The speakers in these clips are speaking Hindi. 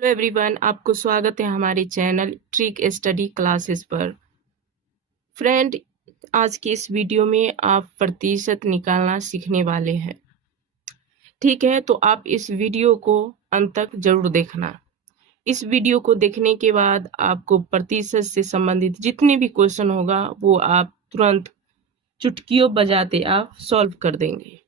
हेलो एवरीवन, आपको स्वागत है हमारे चैनल ट्रिक स्टडी क्लासेस पर। फ्रेंड, आज की इस वीडियो में आप प्रतिशत निकालना सीखने वाले हैं। ठीक है, तो आप इस वीडियो को अंत तक जरूर देखना। इस वीडियो को देखने के बाद आपको प्रतिशत से संबंधित जितने भी क्वेश्चन होगा वो आप तुरंत चुटकियों बजाते आप सॉल्व कर देंगे।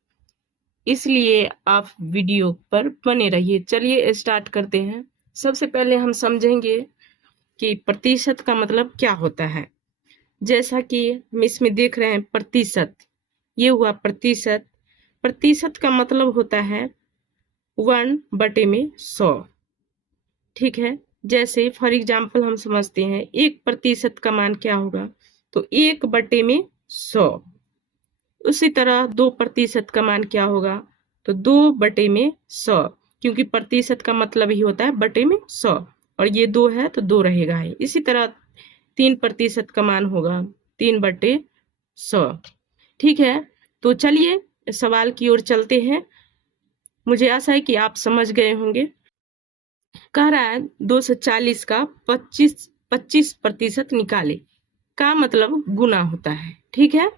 इसलिए आप वीडियो पर बने रहिए। चलिए स्टार्ट करते हैं। सबसे पहले हम समझेंगे कि प्रतिशत का मतलब क्या होता है। जैसा कि हम इसमें देख रहे हैं प्रतिशत, ये हुआ प्रतिशत। प्रतिशत का मतलब होता है 1/100। ठीक है, जैसे फॉर एग्जाम्पल हम समझते हैं 1% का मान क्या होगा, तो 1/100। उसी तरह 2% का मान क्या होगा, तो 2/100, क्योंकि प्रतिशत का मतलब ही होता है बटे में 100, और ये 2 है तो 2 रहेगा ही। इसी तरह 3% का मान होगा 3/100। ठीक है, तो चलिए सवाल की ओर चलते हैं। मुझे आशा है कि आप समझ गए होंगे। कह रहा है 240 का 25% निकाले। का मतलब गुना होता है। ठीक है,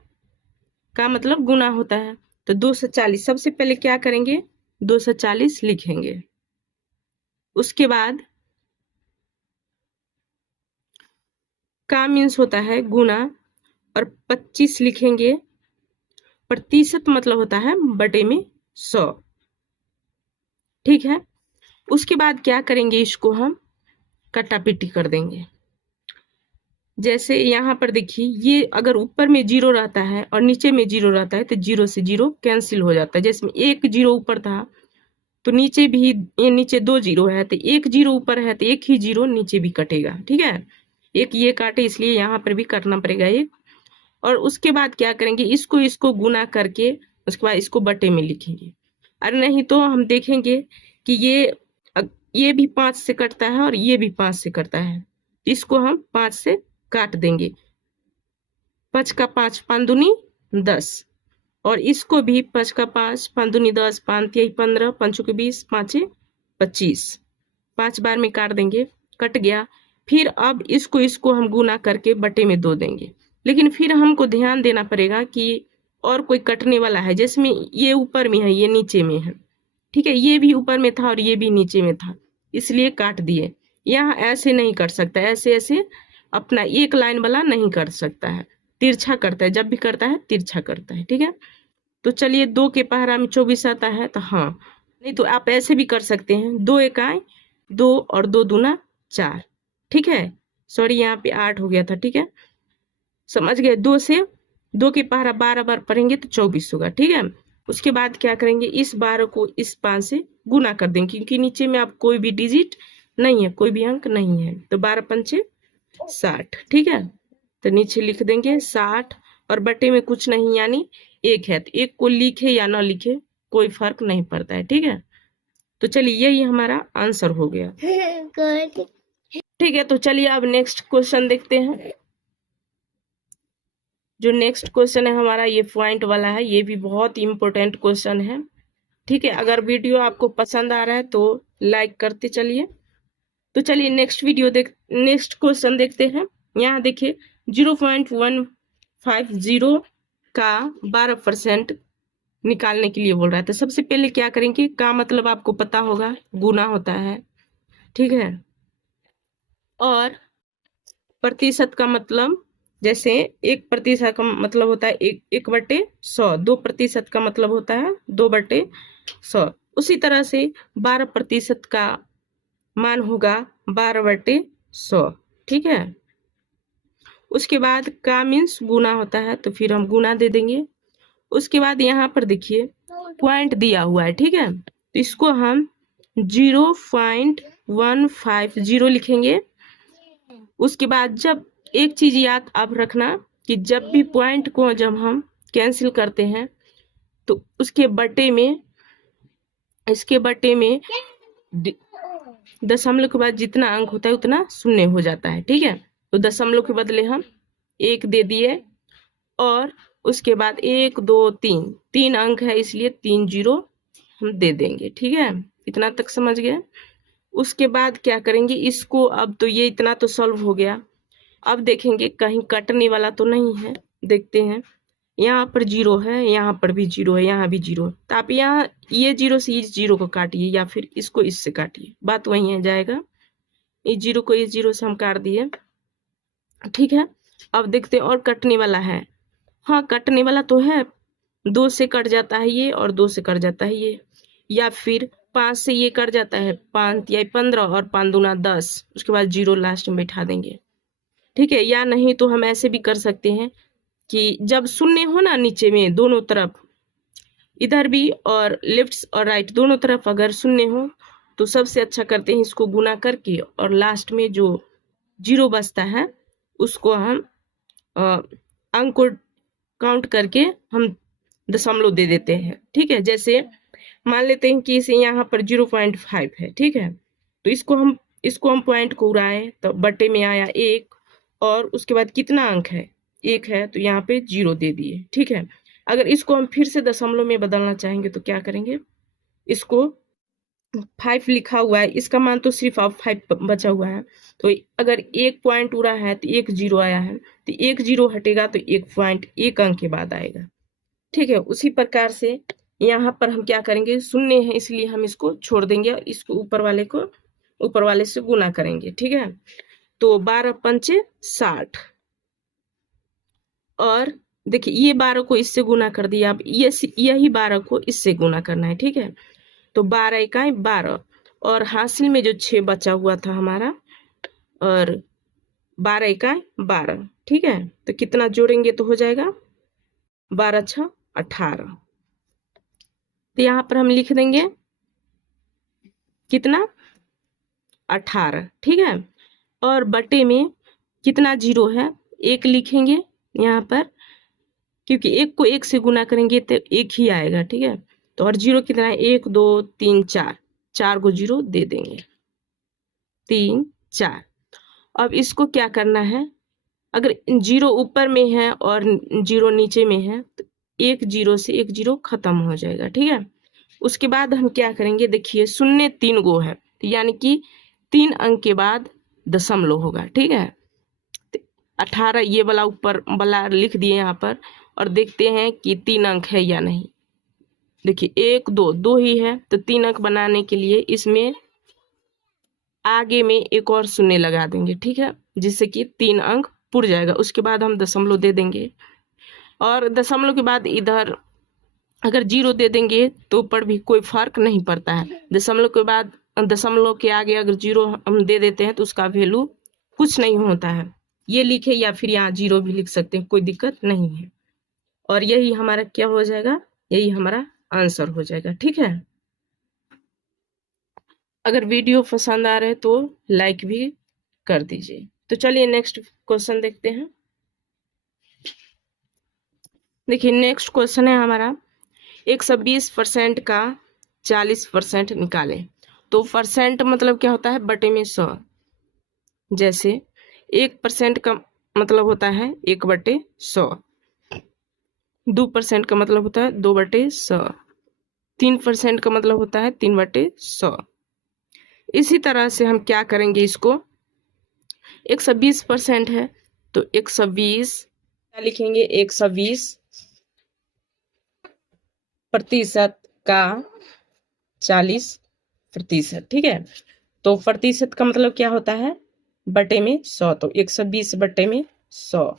का मतलब गुना होता है। तो 240 सबसे पहले क्या करेंगे, 240 लिखेंगे। उसके बाद का मीन्स होता है गुना, और 25 लिखेंगे। प्रतिशत मतलब होता है बटे में 100। ठीक है, उसके बाद क्या करेंगे, इसको हम कटापिटी कर देंगे। जैसे यहाँ पर देखिए, ये अगर ऊपर में 0 रहता है और नीचे में 0 रहता है तो 0 से 0 कैंसिल हो जाता है। जैसे एक 0 ऊपर था तो नीचे भी, ये नीचे 2 0 है तो एक 0 ऊपर है तो एक ही 0 नीचे भी कटेगा। ठीक है, एक ये काटे इसलिए यहाँ पर भी काटना पड़ेगा एक। और उसके बाद क्या करेंगे, इसको गुना करके उसके बाद इसको बटे में लिखेंगे। अरे नहीं तो हम देखेंगे कि ये भी 5 से कटता है और ये भी 5 से कटता है। इसको हम 5 से काट देंगे। 5 का 5 5 दूनी 10, और इसको भी 5 का 5 5 दूनी 10, 5 तिहाई 15, 5 के 20, 5 25। 5 बार में काट देंगे, कट गया। फिर अब इसको हम गुना करके बटे में 2 देंगे। लेकिन फिर हमको ध्यान देना पड़ेगा कि और कोई कटने वाला है, जिसमें ये ऊपर में है ये नीचे में है। ठीक है, ये भी ऊपर में था और ये भी नीचे में था, इसलिए काट दिए। यहाँ ऐसे नहीं कर सकता, ऐसे ऐसे अपना एक लाइन वाला नहीं कर सकता है, तिरछा करता है। जब भी करता है तिरछा करता है। ठीक है, तो चलिए 2 के पहरा में 24 आता है तो हाँ, नहीं तो आप ऐसे भी कर सकते हैं, 2 एकाएं 2 और 2 दूना 4। ठीक है, सॉरी यहाँ पे 8 हो गया था। ठीक है, समझ गए। 2 से 2 के पहरा 12 बार पढ़ेंगे तो 24 होगा। ठीक है, उसके बाद क्या करेंगे, इस 12 को इस 5 से गुना कर देंगे, क्योंकि नीचे में आप कोई भी डिजिट नहीं है, कोई भी अंक नहीं है। तो 12 पंचे 60। ठीक है, तो नीचे लिख देंगे 60, और बटे में कुछ नहीं यानी 1 है, तो 1 को लिखे या ना लिखे कोई फर्क नहीं पड़ता है। ठीक है, तो चलिए यही हमारा आंसर हो गया। ठीक है, तो चलिए अब नेक्स्ट क्वेश्चन देखते हैं। जो नेक्स्ट क्वेश्चन है हमारा, ये पॉइंट वाला है, ये भी बहुत इंपॉर्टेंट क्वेश्चन है। ठीक है, अगर वीडियो आपको पसंद आ रहा है तो लाइक करते चलिए। तो चलिए नेक्स्ट क्वेश्चन देखते हैं। यहाँ देखिए 0.150 का 12% निकालने के लिए बोल रहा है। तो सबसे पहले क्या करेंगे, का मतलब आपको पता होगा गुना होता है। ठीक है, और प्रतिशत का मतलब, जैसे 1% का मतलब होता है 1/100, 2% का मतलब होता है 2/100। उसी तरह से 12% का मान होगा 12/100। ठीक है, उसके बाद का मीन्स गुना होता है, तो फिर हम गुना दे देंगे। उसके बाद यहाँ पर देखिए पॉइंट दिया हुआ है। ठीक है, तो इसको हम 0.150 लिखेंगे। उसके बाद जब एक चीज याद आप रखना कि जब भी पॉइंट को जब हम कैंसिल करते हैं तो इसके बटे में दशमलव के बाद जितना अंक होता है उतना शून्य हो जाता है। ठीक है, तो दशमलव के बदले हम 1 दे दिए, और उसके बाद 1 2 3 अंक है इसलिए 3 0 हम दे देंगे। ठीक है, इतना तक समझ गए। उसके बाद क्या करेंगे, इसको अब तो ये इतना तो सॉल्व हो गया। अब देखेंगे कहीं कटने वाला तो नहीं है, देखते हैं। यहाँ पर 0 है, यहाँ पर भी 0 है, यहाँ भी 0 है। तो आप यहाँ ये 0 से इस 0 को काटिए या फिर इसको इससे काटिए, बात वही है जाएगा। इस 0 को इस 0 से हम काट दिए, ठीक है। अब देखते हैं और कटने वाला है। हाँ कटने वाला तो है, 2 से कट जाता है ये और 2 से कट जाता है ये, या फिर 5 से ये कट जाता है, 5 या 15 और 5 दूना 10, उसके बाद 0 लास्ट में बैठा देंगे, ठीक है। या नहीं तो हम ऐसे भी कर सकते हैं कि जब शून्य हो ना नीचे में दोनों तरफ, इधर भी और लेफ्ट और राइट दोनों तरफ अगर शून्य हो तो सबसे अच्छा करते हैं इसको गुना करके और लास्ट में जो 0 बचता है उसको हम अंक को काउंट करके हम दशमलव दे देते हैं, ठीक है। जैसे मान लेते हैं कि इसे यहाँ पर 0.5 है, ठीक है। तो इसको हम पॉइंट को उड़ाए तो बटे में आया 1 और उसके बाद कितना अंक है, 1 है, तो यहाँ पे 0 दे दिए, ठीक है। अगर इसको हम फिर से दशमलव में बदलना चाहेंगे तो क्या करेंगे, इसको 5 लिखा हुआ है, इसका मान तो सिर्फ अब 5 बचा हुआ है, तो अगर 1 पॉइंट उड़ा है तो 1 0 आया है, तो 1 0 हटेगा तो 1 पॉइंट 1 अंक के बाद आएगा, ठीक है। उसी प्रकार से यहाँ पर हम क्या करेंगे, शून्य है इसलिए हम इसको छोड़ देंगे और इसको ऊपर वाले से गुना करेंगे, ठीक है। तो 12 पंचे 60 और देखिए ये 12 को इससे गुना कर दिया, अब यही 12 को इससे गुना करना है, ठीक है। तो 12 इकाई 12 और हासिल में जो 6 बचा हुआ था हमारा और 12 इकाई 12, ठीक है। तो कितना जोड़ेंगे तो हो जाएगा 12 6 18। तो यहाँ पर हम लिख देंगे कितना 18, ठीक है। और बटे में कितना 0 है, 1 लिखेंगे यहाँ पर, क्योंकि 1 को 1 से गुना करेंगे तो 1 ही आएगा, ठीक है। तो और 0 कितना है, 1 2 3 4, 4 को 0 दे देंगे, 3 4। अब इसको क्या करना है, अगर 0 ऊपर में है और 0 नीचे में है तो 1 0 से 1 0 खत्म हो जाएगा, ठीक है। उसके बाद हम क्या करेंगे, देखिए शून्य 3 गो है, तो यानी कि 3 अंक के बाद दशमलव होगा, ठीक है। 18 ये वाला ऊपर वाला लिख दिए यहाँ पर और देखते हैं कि 3 अंक है या नहीं। देखिए 1 2 2 ही है, तो 3 अंक बनाने के लिए इसमें आगे में एक और शून्य लगा देंगे, ठीक है, जिससे कि 3 अंक पुर जाएगा। उसके बाद हम दशमलव दे देंगे और दशमलव के बाद इधर अगर 0 दे देंगे तो ऊपर भी कोई फर्क नहीं पड़ता है। दशमलव के बाद दशमलव के आगे अगर 0 हम दे देते हैं तो उसका वैल्यू कुछ नहीं होता है। ये लिखे या फिर यहाँ 0 भी लिख सकते हैं, कोई दिक्कत नहीं है। और यही हमारा क्या हो जाएगा, यही हमारा आंसर हो जाएगा, ठीक है। अगर वीडियो पसंद आ रहे तो लाइक भी कर दीजिए। तो चलिए नेक्स्ट क्वेश्चन देखते हैं। देखिए नेक्स्ट क्वेश्चन है हमारा 120% का 40% निकालें। तो परसेंट मतलब क्या होता है, बटे में 100। जैसे 1% का मतलब होता है 1/100, 2% का मतलब होता है 2/100, 3% का मतलब होता है 3/100। इसी तरह से हम क्या करेंगे, इसको 120% है तो 120 क्या लिखेंगे, 120% का 40%, ठीक है। तो प्रतिशत का मतलब क्या होता है, बटे में 100, तो 120 बटे में 100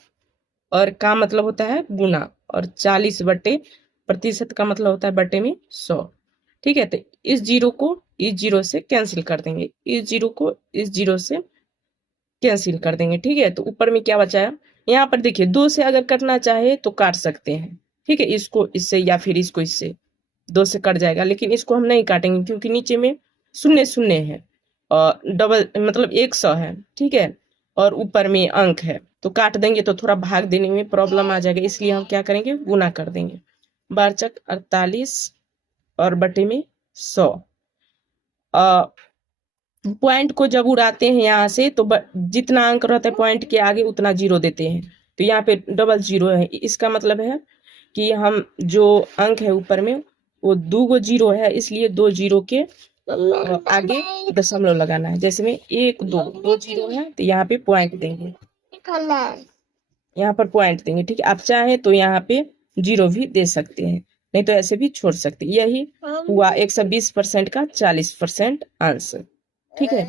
और का मतलब होता है गुना, और 40/प्रतिशत का मतलब होता है बटे में 100, ठीक है। तो इस 0 को इस 0 से कैंसिल कर देंगे, इस 0 को इस 0 से कैंसिल कर देंगे, ठीक है। तो ऊपर में क्या बचा है, यहाँ पर देखिए 2 से अगर कटना चाहे तो काट सकते हैं, ठीक है। इसको इससे या फिर इसको इससे 2 से कट जाएगा, लेकिन इसको हम नहीं काटेंगे क्योंकि नीचे में 0 0 है और डबल मतलब 100 है, ठीक है, और ऊपर में अंक है, तो काट देंगे तो थोड़ा भाग देने में प्रॉब्लम आ जाएगा, इसलिए हम क्या करेंगे, गुना कर देंगे। 12 48 और बटे में 100। पॉइंट को जब उड़ाते हैं यहाँ से तो जितना अंक रहता है पॉइंट के आगे उतना 0 देते हैं, तो यहाँ पे डबल 0 है। इसका मतलब है कि हम जो अंक है ऊपर में वो 2 गो 0 है, इसलिए 2 0 के और आगे दशमलव लगाना है। जैसे में 1 2 दो जीरो है तो यहाँ पे पॉइंट देंगे, यहाँ पर पॉइंट देंगे। ठीक है, आप चाहें तो यहाँ पे जीरो भी दे सकते हैं, नहीं तो ऐसे भी छोड़ सकते हैं। यही हुआ 120% का 40% आंसर। ठीक है,